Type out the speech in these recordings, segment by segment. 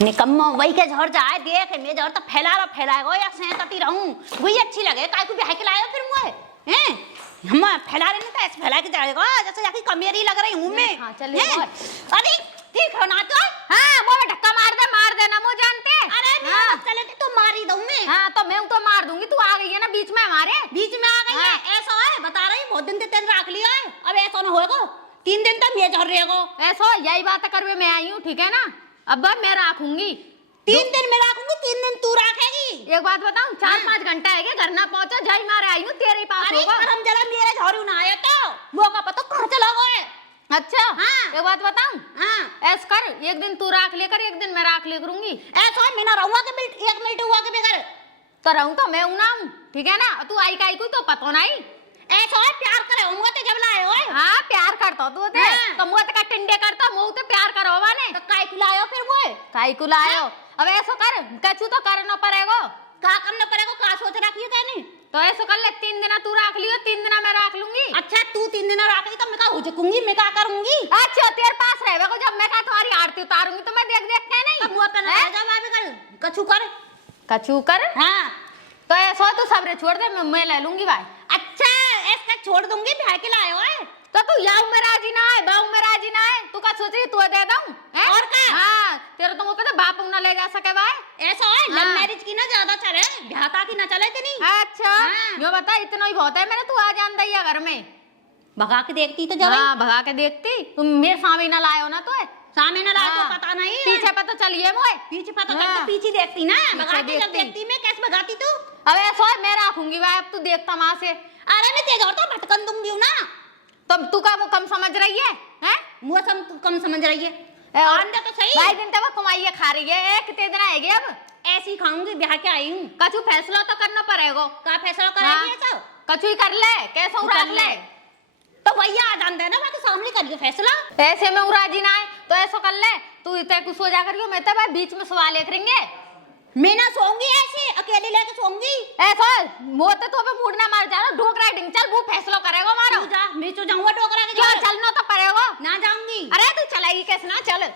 निकम्मा वही के झड़ जाए देख मैं झड़ तो फैलाएगा या सेंतती रहूं वही अच्छी लगे काय को बिहाई के लायो फिर मुझे हैं हम फैला रहे नहीं तो ऐसे फैला के जाएगा जैसे जाके कमेरी लग रही हूं मैं। हां चल अरे ठीक है ना तो हां वो धक्का मार देना मुझे जानते। अरे मैं चले तो मार ही दूं मैं। हां तो मैं तो मार दूंगी, तू आ गई है ना बीच में हमारे बीच में आ गई है ऐसा है बता रही बहुत दिन से तेन रख लिया है अब ऐसा ना होएगा 3 दिन तक मैं झड़ रहेगा ऐसा यही बात करवे मैं आई हूं ठीक है ना। अब मैं रखूंगी 3 दिन में रखूंगी 3 दिन तू रखेगी। एक बात बताऊं 4-5 घंटा है घर ना पहुंचा जाई मारे आई हूं तेरे ही पास होगा। अरे हम जरा मेरे झड़ू ना आया तो मौका पता कहां चला गए। अच्छा हाँ। एक बात बताऊं हां ऐस कर एक दिन तू राख लेकर एक दिन मैं राख ले करूंगी। ऐसा है मैं ना रहूंगा के मिनट 1 मिनट हुआ के बगैर तो रहूं तो मैं ना हूं ठीक है ना। तू आई काई कोई तो पता नहीं ऐसा है प्यार करे होंगे तो जब लाए होए। हां प्यार करता तू ते हाँ। तो मुंह का टिंडे करता मुंह ते प्यार करोवा ने तो काय लायो फिर वो काई को लायो। अब ऐसा कर कछु तो करना पड़ेगा का करना पड़ेगा का सोच रखिए तने तो ऐसा कर ले 3 दिन तू राख लियो 3 दिन मैं राख लूंगी। अच्छा तू 3 दिन रखेगी तो मैं का हो चकूंगी मैं का करूंगी। अच्छा तेरे पास रहेगा को जब मैं का तुम्हारी आरती उतारूंगी तो मैं देख देख के नहीं मुंह पे ना जा मैं कर कछु कर कछु कर। हां तो ऐसा तो सबरे छोड़ दे मैं ले लूंगी भाई। अच्छा ऐसा छोड़ दूंगी ब्याह के लाए होए तो तू याऊ में राजी ना है बाऊ में राजी ना है तू का सोच रही तू दे दूं और का। हां तेरे तो मुझे बाप ना ले जा सके भाई। ऐसा है लव मैरिज की ना ज्यादा चले ब्याहता की ना चले इतनी। अच्छा यो बता इतना ही बहुत है मैंने तू आ जान दैया घर में भगा के देखती तो जब हां भगा के देखती तुम मेरे सामने ना लायो ना तो सामने ना लाए तो पता नहीं पीछे पता चलिए मोए पीछे पता चल तो पीछे देखती ना भगा के जब देखती मैं कैसे भगाती तू। अब ऐसा मैं रखूंगी भाई अब तू देखता मां से। अरे मैं तेज और तो भटकन दूंगी ना तब तू का वो कम समझ रही है हैं मुझे तू कम समझ रही है और आंदे तो सही भाई दिन तक वो कमाइए खा रही है कितने दिन आएगी अब ऐसी खाऊंगी ब्याह के आई हूं कछु फैसला तो करना पड़ेगा। का फैसला कराएगी ऐसा कछु ही कर ले कैसे उड़ाग ले तो भैया आ जान देना बाकी सामने करिए फैसला ऐसे में उराजी ना है तो ऐसा कर ले तू इतने कुछ सो जा करियो मैं तो भाई बीच में सवाल ले करेंगे मैं ना सोऊंगी ऐसे अकेले लेके सोऊंगी ऐसा मोते तो पे मूड ना मार जा रहा ढोक राइडिंग चल वो फैसला करेगा मारो तू जा मैं तो जाऊंगा डोकरा के क्यों चलना तो पड़ेगा ना जाऊंगी। अरे तू चलेगी कैसे ना चल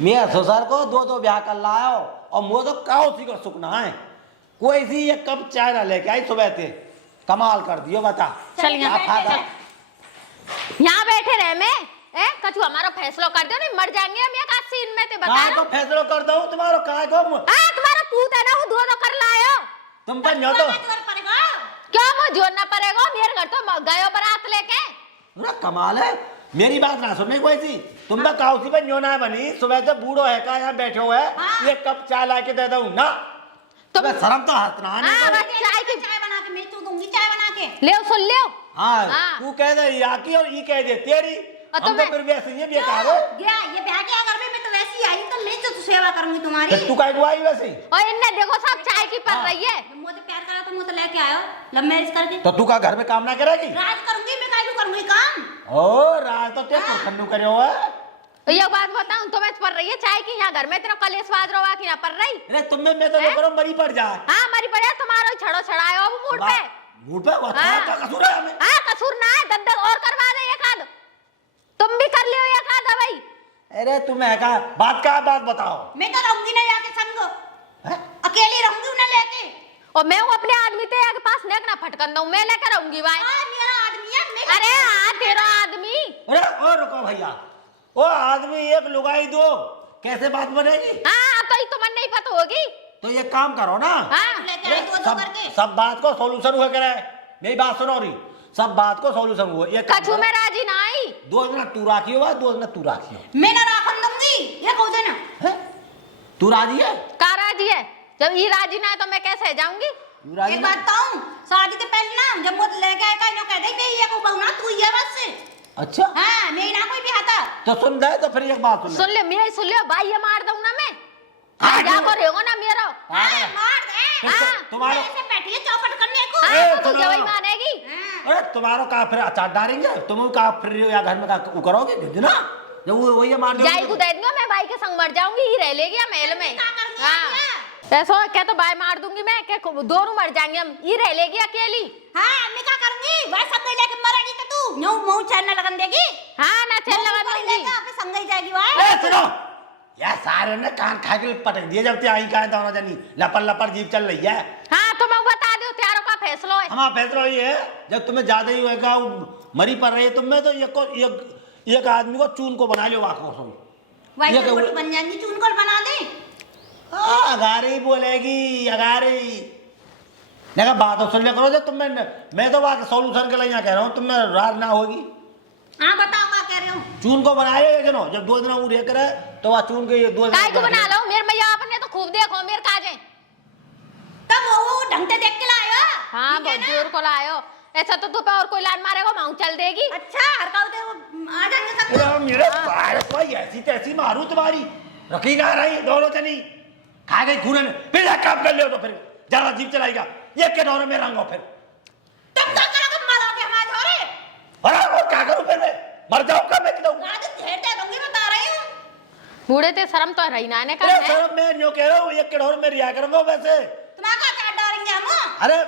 मैं ससुर को 2 ब्याह कर लाया और मुझे तो काउ सी को सुखना है कोई सी एक कप चाय ना लेके आई सुबह थे कमाल कर दियो बता चल यहाँ क्या फायदा। यहाँ बैठे रहे मैं कछु हमारा फैसला कर दो नहीं मर जाएंगे हम एक सीन में ते बता काय को फैसला कर दो तुम्हारो काय को तुम्हारा पूत है ना वो दो कर लायो तुम पर न्यो तो क्यों मुझे जोड़ना पड़ेगा मेरे घर तो गयो बारात लेके। अरे कमाल है मेरी बात ना सुनने कोई सी तुम तो काउसी पर न्यो ना बनी सुबह से बूढ़ो है का यहाँ बैठे हुए एक कप चाय ला के दे दूं ना तुम्हें शर्म तो हाथ ना चाय बना के मैं तो दूंगी चाय बना के ले सुन ले हाँ तू कह दे याकी और ई कह दे तेरी हम तो फिर वैसे ये बेकार हो गया ये ब्याह के घर में मैं तो वैसी आई तो मैं तो सेवा करूंगी तुम्हारी। तू काय को आई वैसे और इनने देखो सब चाय की पड़ रही है मुझे प्यार करा तो मुझे लेके आयो लव मैरिज करके तो तू का घर में काम ना करेगी राज करूंगी मैं काहे करूंगी काम ओ राज तो ते खन्नू करे हुआ ये बात बताऊं तुम्हें पड़ रही है चाय की यहाँ घर में तेरा कलेश बाज रहा कि यहाँ पड़ रही अरे तुम्हें मैं तो करो मरी पड़ जाए हाँ मरी पड़े तुम्हारा छड़ो छड़ायो अब मूड पे मूड पे वो का कसूर है हमें हाँ कसूर ना है दद्दर और करवा दे एक आध तुम भी कर लियो एक आध भाई। अरे तुम्हें का बात बताओ मैं तो रहूंगी ना जाके संग अकेली रहूंगी उन्हें लेके और मैं हूँ अपने आदमी ते के पास नेक ना फटकन दूं मैं लेकर रहूंगी भाई। मेरा आदमी है मैं अरे हाँ तेरा आदमी अरे ओ रुको भैया ओ आदमी एक लुगाई दो कैसे बात बनेगी। हाँ तो ही तुम्हें नहीं पता होगी तो ये काम करो ना लेके आई दो करके सब बात को सॉल्यूशन हुआ करे मेरी बात सुनो रही सब बात को सॉल्यूशन हुआ ये कछु में राजी ना आई 2 मिनट तू राखियो 2 मिनट तू राखियो मैं ना राखन दूंगी ये कहो देना तू राजी है का राजी है जब ये राजी ना है तो मैं कैसे जाऊंगी। एक बात बताऊं शादी से पहले ना जब मुझे लेके आया का कह दे मैं ये को बहू ना तू ये बस से अच्छा हां मैं ना कोई भी आता तो सुन दे तो फिर एक बात सुन ले मैं सुन ले भाई ये मार दूं ना मैं जा कर होगा ना मेरा मार दे तुम्हारा ऐसे बैठी है चौपट करने को हाँ तो जवाई मानेगी। अरे तुम्हारा का फिर अचार डालेंगे तुम का फिर या घर में का करोगे ना जब वो वही मार जाई को दे दूंगा मैं भाई के संग मर जाऊंगी ही रह लेगी महल में। हाँ ऐसा क्या तो भाई मार दूंगी मैं क्या दोनों मर जाएंगे हम ही रह लेगी अकेली। हां मैं क्या करूंगी भाई सब लेके मरेगी तो तू नो मुंह चैन लगन देगी। हाँ ना चल लगन देगी लेके आपके संग ही जाएगी भाई सुनो यार सारे ने कान खा के पटक दिए जब ते आई का दोनों जनी लपड़ लपड़ जीप चल रही है। हाँ तो मैं बता दूं त्यारों का फैसला है। हमारा फैसला ये है जब तुम्हें ज्यादा ही होगा मरी पड़ रही है तुम्हें तो एक आदमी को चून को बना लो आंखों से भाई तो रोटी बन जाएगी चून को बना दे। अगारी बोलेगी अगारी देखा बात सुन लिया करो जब तुम्हें मैं तो बात सॉल्यूशन के लिए यहाँ कह रहा हूँ तुम्हें रार ना होगी। हाँ बताओ क्या कह रहे हो। चून को बनाए जनो जब 2 दिन वो रह करे तो वह चून के 2 दिन काय को बना लो मेरे मैया आपने तो खूब देखो मेरे काजे तब वो ढंग से देख के लायो। हाँ बहुत जोर को लायो ऐसा तो तू पे और कोई लान मारेगा मांग चल देगी। अच्छा हरकाऊ दे आ जाएंगे सब अरे मेरे पैर पर ऐसी तैसी मारू तुम्हारी रखी ना रही दोनों जनी खा गई खून फिर काम कर लियो तो फिर ज्यादा जीप चलाएगा ये के दौरे में रंगो फिर तुम क्या करोगे मरोगे हमारे छोरे। अरे और क्या करूं फिर मैं मर जाऊंगा मैं किधर आज ढेर दे दूंगी बता रही हूँ। बूढ़े ते शर्म तो रही ना ने कर अरे सर मैं न्यू कह रहा हूँ एक के दौर में रिया करूंगा वैसे तुम्हारा क्या डालेंगे हम। अरे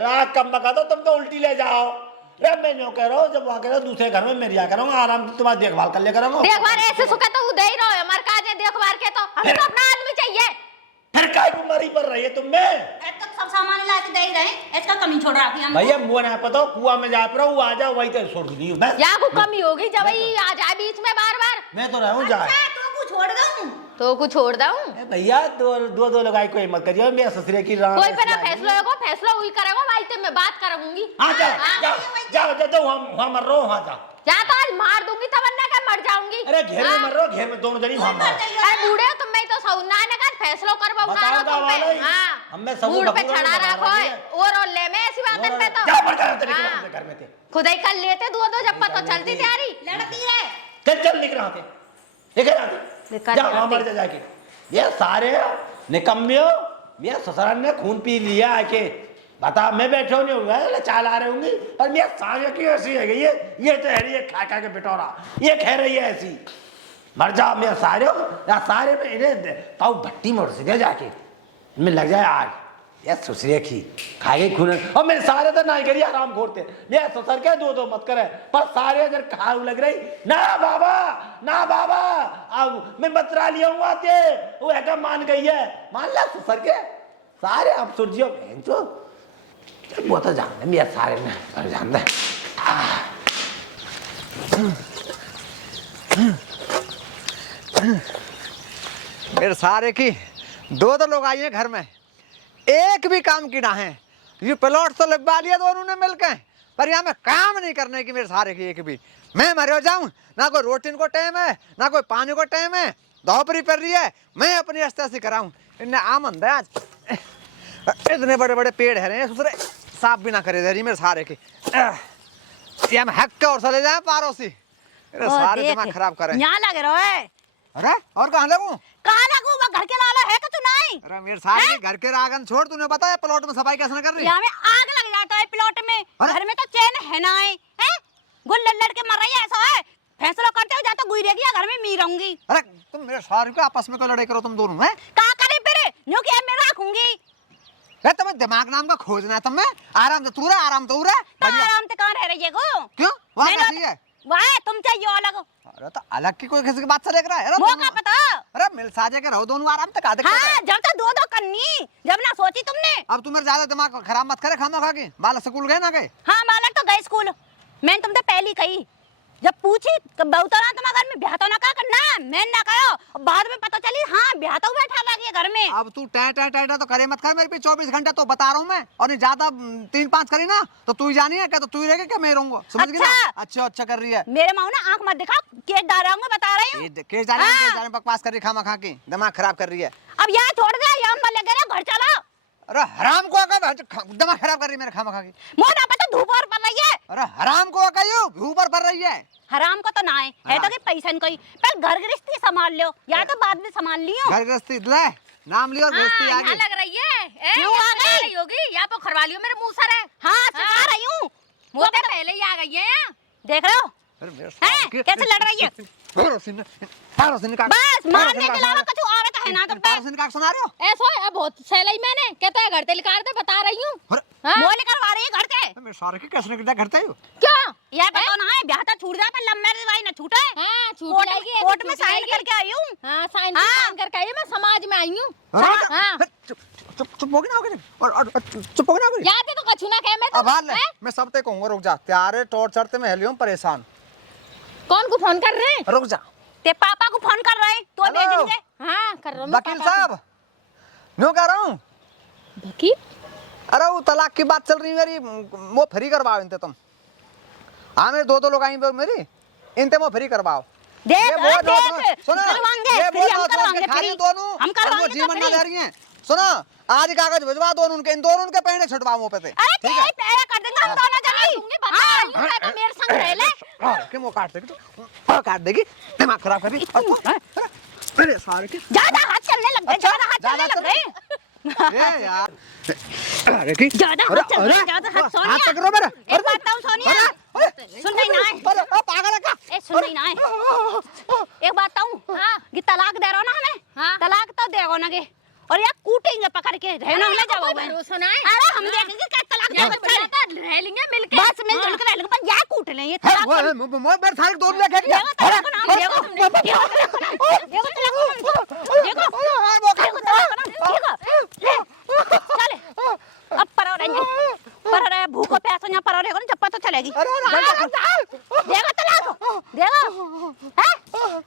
रात कम बका दो तुम तो उल्टी ले जाओ। अरे मैं न्यू कह रहा हूँ जब वहाँ कह रहा हूँ दूसरे घर में मैं रिया करूंगा आराम से तुम्हारी देखभाल कर ले करूंगा। देखभाल ऐसे सुखा तो दे ही रहो हमारे काजे देखभाल के तो हमें तो अपना आदमी चाहिए। फिर काय बीमारी पर रही है तुम्हें तक सब सामान ला के दे ही रहे इसका कमी छोड़ रहा थी हम। भैया मुझे ना पता कुआ में जा पड़ा वो आ जाओ वही तो छोड़ दी मैं या को कमी होगी जब ही आ जाए बीच में बार बार। मैं तो रहूं जा अच्छा तो कुछ छोड़ दूं तो कुछ छोड़ दूं भैया दो लगाई कोई मत करियो मेरे ससुरे की राह कोई पे ना फैसला होगा फैसला वही करेगा भाई तो मैं बात करूंगी। हाँ जाओ जाओ वहाँ मर रहो वहाँ जाओ या तो आज मार दूंगी तब अन्ना का मर जाऊंगी। अरे घेर में मर रहो घेर में दोनों जनी वहाँ मर अरे बूढ़े हो तुम मैं तो सौना ने का फैसला करवा मारो तुम पे। हां हमें सब बूढ़ पे छड़ा रखो और ले में ऐसी बात पे तो जा मर जा तेरे घर में थे खुद ही कर लेते दो जब पता चलती तैयारी लड़ती है। चल निकल रहा थे लेकर आते जा वहाँ मर जा जाके ये सारे निकम्मे हो मेरे ससुराल ने खून पी लिया आके बता मैं बैठे नहीं होगा चाल आ रहे होंगे पर मेरे साझे की ऐसी है ये तो है रही है खा खा के बिटोरा ये कह रही है ऐसी मर जा मेरे सारे या सारे में इन्हें पाऊ भट्टी में सीधे जाके मैं लग जाए आग ये ससुरे की खा गई खून और मेरे सारे तो नहीं करिए आराम खोरते मेरे ससुर क्या दो मत करे पर सारे अगर खा लग रही ना बाबा अब मैं बतरा लिया हूँ आते वो है मान गई है मान ला ससुर के सारे अब सुरजियो जो वो तो जानते मेरे सारे में जानते मेरे सारे की दो लोग आए हैं घर में एक भी काम की ना है ये प्लॉट तो लगवा लिया दोनों ने मिलकर पर यहाँ में काम नहीं करने की मेरे सारे की एक भी मैं मर जाऊं ना कोई रोटी को टाइम है ना कोई पानी को टाइम है दोपहरी पर रही है मैं अपनी रास्ते से कराऊं इन्हें आमंद है आज इतने बड़े बड़े पेड़ है दूसरे साफ भी ना करे दे रही मेरे सारे की ये मैं हक और चले जाए पारोसी मेरे सारे दिमाग खराब करे यहाँ लगे रहो है। अरे और कहाँ लगूं कहाँ लगूं वो घर के लाला है कि तू नहीं। अरे मेरे सारे घर के रागन छोड़ तूने बताया प्लॉट में सफाई कैसे कर रही यहाँ में आग लग जाता है प्लॉट में घर में तो चैन है ना है गुल लड़ के मर रही है ऐसा है फैसला करते हो जाता गुई रहेगी घर में मी रहूंगी। अरे तुम मेरे सारे को आपस में क्यों लड़ाई करो तुम दोनों हैं कहाँ करे फिर न्यू कि मैं रखूंगी अरे तुम्हें दिमाग नाम का खोजना है तुम्हें आराम से तू रहा आराम तो रहा तो आराम से कहाँ रह रही है गो क्यों वहाँ कैसी है वहाँ तुम चाहिए अलग। अरे तो अलग की कोई किसी की बात से देख रहा है मौका पता अरे मिल साजे के रहो दोनों आराम से कहा देखते हाँ जब तक दो करनी जब ना सोची तुमने। अब तुम्हें ज्यादा दिमाग खराब मत करे खामा खा के बाल स्कूल गए ना गए हाँ बालक तो गए स्कूल मैंने तुमसे पहली कही जब पूछी बहुत ना तुम्हारे घर में ब्याह तो ना कहा करना मैंने ना कहो बाद में पता चली हाँ ब्याह तो बैठा लगी घर में। अब तू टा तो करे मत कर मेरे पे 24 घंटे तो बता रहा हूँ मैं और नहीं ज्यादा 3-5 करी ना तो तू ही जानी है क्या तो तू ही रहेगा क्या मैं रहूंगा समझ गई ना। अच्छा कर रही है मेरे माँ ना आंख मत दिखा केस डालूंगा बता रही हूँ केस जाने बकवास कर रही खामा खा के दिमाग खराब कर रही है। अब यहाँ छोड़ दे यहाँ मत लगे घर चला। अरे हराम को दिमाग खराब कर रही है मेरे खामा खा के मोटा पता धूप और पड़ रही है। अरे हराम को ऊपर पड़ रही है हराम को तो ना है तो कि पैसा कोई पर घर गृहस्थी संभाल लो या तो बाद में संभाल लियो। घर गृहस्थी ले नाम लियो गृहस्थी आ गई लग रही है क्यों आ गई होगी या तो खरवा लियो मेरे मुंह सर है। हाँ सिखा रही हूँ वो तो पहले ही आ गई है यहाँ देख रहे हो अरे कैसे लड़ रही है बस मारने के अलावा कुछ और तो है ना तो तार से का सुना रहे हो? ऐसा है बहुत सैलाई मैंने कहता है घर ते लिखा दे बता रही हूँ। हाँ? वो लेकर आ रही है घर से। मेरे सारे की कैसे निकलता करते हो? क्या यार बताओ ना, है ब्याह तो छूट जाता, लव मैरिज भाई ना छूटे। हाँ छूट जाएगी, ऐसे कोर्ट में छूट साइन जाएगी। करके आई हूँ। हाँ साइन हाँ। करके आई हूँ, मैं समाज में आई हूँ। हाँ। चुप हो गए ना हो गए और चुप हो गए ना हो गए। याद है तो कछु ना कह मैं तो। अब हाल ले, मैं सब ते कहूंगा रुक जा, त्यारे टॉर्चर ते मैं हेलियो परेशान। कौन को फोन कर रहे हैं? रुक जा। ते पापा को फोन कर रहे हैं तो हेलो। भेजेंगे। हाँ कर रहा हूँ वकील साहब, न्यू कह रहा हूँ। वकील? अरे वो तलाक की बात चल रही मेरी, वो फ्री करवाओ इनते तुम। हाँ मेरे दो लोग आई मेरी, इनते वो फ्री करवाओ। देख ये वो देख नौत- सुनो, करवाएंगे ये फ्री, वो हम नौत करवाएंगे के खाली फ्री। दोनों, हम और करवाएंगे वो जीवन तो ना फ्री। दे रही हैं। सुनो, आज ही कागज भिजवा दोनों उनके, इन दोनों उनके पहने छुटवाओ मुंह पे ते। अरे ठीक है? तेरे कर देंगे हम दोनों जनी। दूंगी बता रही हूँ, कहता मेरे संग रह ले। के मुंह काट देगी तो काट देगी, दिमाग खराब कर रही। अरे सारे के ज्यादा हाथ चलने लग गए, अच्छा, ज्यादा हाथ चलने ज्यादा लग गए। ए यार, अरे की ज्यादा हाथ चल रहे हैं, ज्यादा हाथ। हाथ सोनिया पकड़ो मेरा। एक बात बताऊं सोनिया, सुन नहीं ना है। अरे पागल है क्या? ए सुन नहीं ना है, एक बात बताऊं। हाँ। कि तलाक दे रहो ना हमें, हाँ। तलाक तो देगो ना के, और यार कूटेंगे पकड़ के, रहना हमें कोई जाओगे। भरोसा ना है। अरे हम देखेंगे क्या तलाक या दे तो रह लेंगे मिलके। बस मिलजुल के रह लेंगे, पर यार कूट लें ये है, तलाक। वो मेरे सारे दोनों लेके गया। देखो तलाक का नाम, देखो देखो तलाक का नाम, देखो तलाक का नाम, देखो चले अब परो रहेंगे, परो रहे भूखो प्यासो यहाँ परो रहेगा ना, चप्पा तो चलेगी। देखो तलाक, देखो हैं?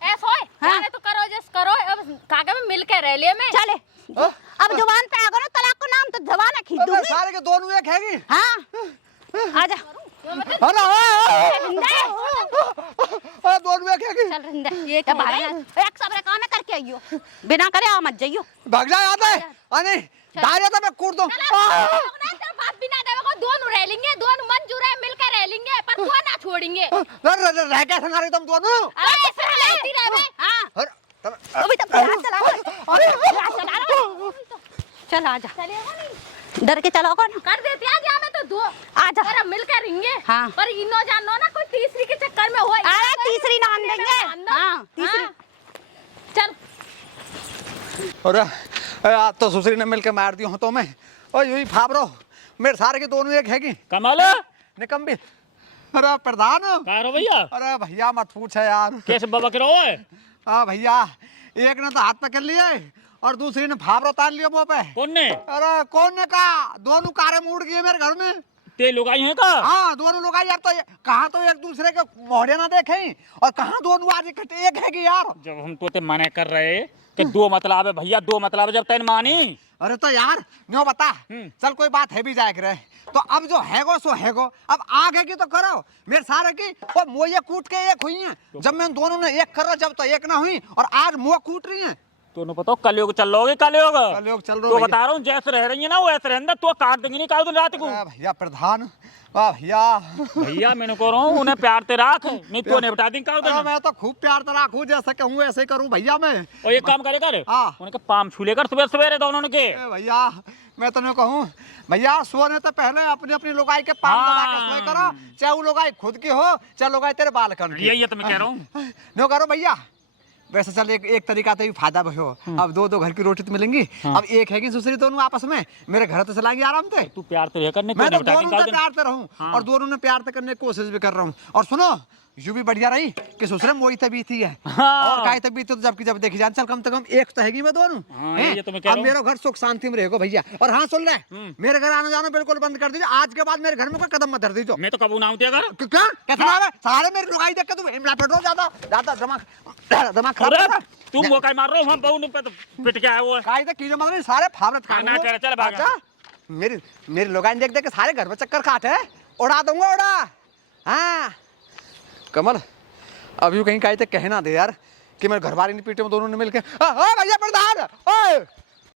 ऐसा है, जाने तो करो जिस करो, अब काका में मिलके रह लिया मैं। चले अब जुबान पे आ गो ना तलाक को नाम, तो जबान खींच मेरे दूंगी। सारे के दोनों एक हैगी। हाँ आजा अरे रिंदे, दोनों एक हैगी। चल रिंदे, ये क्या बात है? एक सबरे काम है करके आइयो, बिना करे आ मत जाइयो। भाग जा आता है। अरे दारिया तो मैं कूट दूं। बाप बिना देवे को दोनों रह लेंगे, दोनों मंजूर है मिलकर रह लेंगे, पर को ना छोड़ेंगे। रह क्या संगा रही तुम दोनों? अरे ऐसे रहती रहे। हाँ अरे अभी तो हाथ चला रहा, चल आजा, चलेगा नहीं, डर के चलाओगे ना। कर देते आगे हमें तो दो आजा पर मिलकर रहेंगे। हाँ। पर इनो जानो ना कोई तीसरी के चक्कर में हो। अरे तीसरी नाम देंगे। हाँ तीसरी। चल अरे आज तो सुसरी ने मिलके मार दियो तो मैं, और यूं ही फाबरो मेरे सारे के दोनों एक हैगी। कमाल निकम्बी। अरे प्रधान, कहो भैया अरे भैया मत पूछ यार। कैसे बाबा के रहो है? हाँ भैया, एक ने तो हाथ पकड़ लिए और दूसरी ने फाबरो तान लिया मुंह पे। कौन ने? अरे कौन ने कहा? दोनों कारे मुड़ गए मेरे घर में। ते लोग आई हैं का? हाँ दोनों लोग आई। अब तो कहाँ तो एक दूसरे के मोहरे ना देखे और कहाँ दोनों आज इकट्ठे एक है कि यार। जब हम तो ते मना कर रहे कि दो मतलब है भैया, दो मतलब है, जब तैन मानी। अरे तो यार न्यो बता, चल कोई बात है भी जाए रहे तो अब जो हैगो सो हैगो, अब आगे की तो करो मेरे सारे की। और मोये कूट के एक हुई है, जब मैं दोनों ने एक कर रहा जब तो एक ना हुई, और आज मुँह कूट रही है। तो बताओ कलयुग चल रहोगे, कलयुग कलयुग चल रहे तो भैया। बता रहा हूँ, जैसे रह रही है ना वैसे रहना, तो काट देंगे नहीं काल दिन रात को। भैया प्रधान, वाह भैया। भैया मैंने कह रहा हूँ उन्हें प्यार ते राख, नहीं तो निपटा देंगे काल अरे दिन। मैं तो खूब प्यार तो राखूं, जैसे कहूँ ऐसे ही करूँ भैया मैं। और एक काम करे कर, हाँ। उनके पाम छू लेकर सुबह सवेरे दोनों के। ए भैया मैं तो कहूँ भैया, सोने तो पहले अपनी अपनी लुगाई के पाम हाँ। दबा के सोए करो, चाहे वो लुगाई खुद की हो चाहे लुगाई तेरे बालकन की। यही तो मैं कह रहा हूँ। नो करो भैया। वैसे चल एक तरीका तो भी फायदा भी हो, अब दो घर की रोटी तो मिलेंगी। अब एक है कि दूसरी दोनों आपस में मेरे घर तो चलाएंगे आराम से। तू प्यार ते रह करने मैं तो निपटा दोनों देंगे काल से दिन। प्यार से रहूं और दोनों ने प्यार से करने की कोशिश भी कर रहा हूँ। और सुनो, यू भी बढ़िया रही कि ससुरे मोई तबीयती है हाँ। और काय तबीयत तो जबकि जब देखी जान, चल कम से कम एक तो हैगी मैं दोनों। हाँ, हैं? ये तो मैं कह अब रहा हूँ। मेरा घर सुख शांति में रहेगा भैया। और हाँ सुन ले, मेरे घर आना जाना बिल्कुल बंद कर दीजिए, आज के बाद मेरे घर में कोई कदम मत धर दीजिए। मैं तो कबू ना होती अगर। क्या कैसा नाम है? सारे मेरी लुगाई देख के तू हिमला पेट ज्यादा ज्यादा दिमाग खराब अरे कर। तुम वो काय मार रहे हो, हम बहु पे तो पिट के आया वो है। काय तो कीड़े मर रहे सारे फावरत खा ना करे, चल भाग। अच्छा, मेरी लुगाई देख देख के सारे घर में चक्कर काटे, उड़ा दूंगा उड़ा। हाँ कमल, अब यूं कहीं कहीं तक कहना दे यार कि मेरे घर वाले नहीं पीटे में दोनों ने मिलके। भैया प्रधान, ओए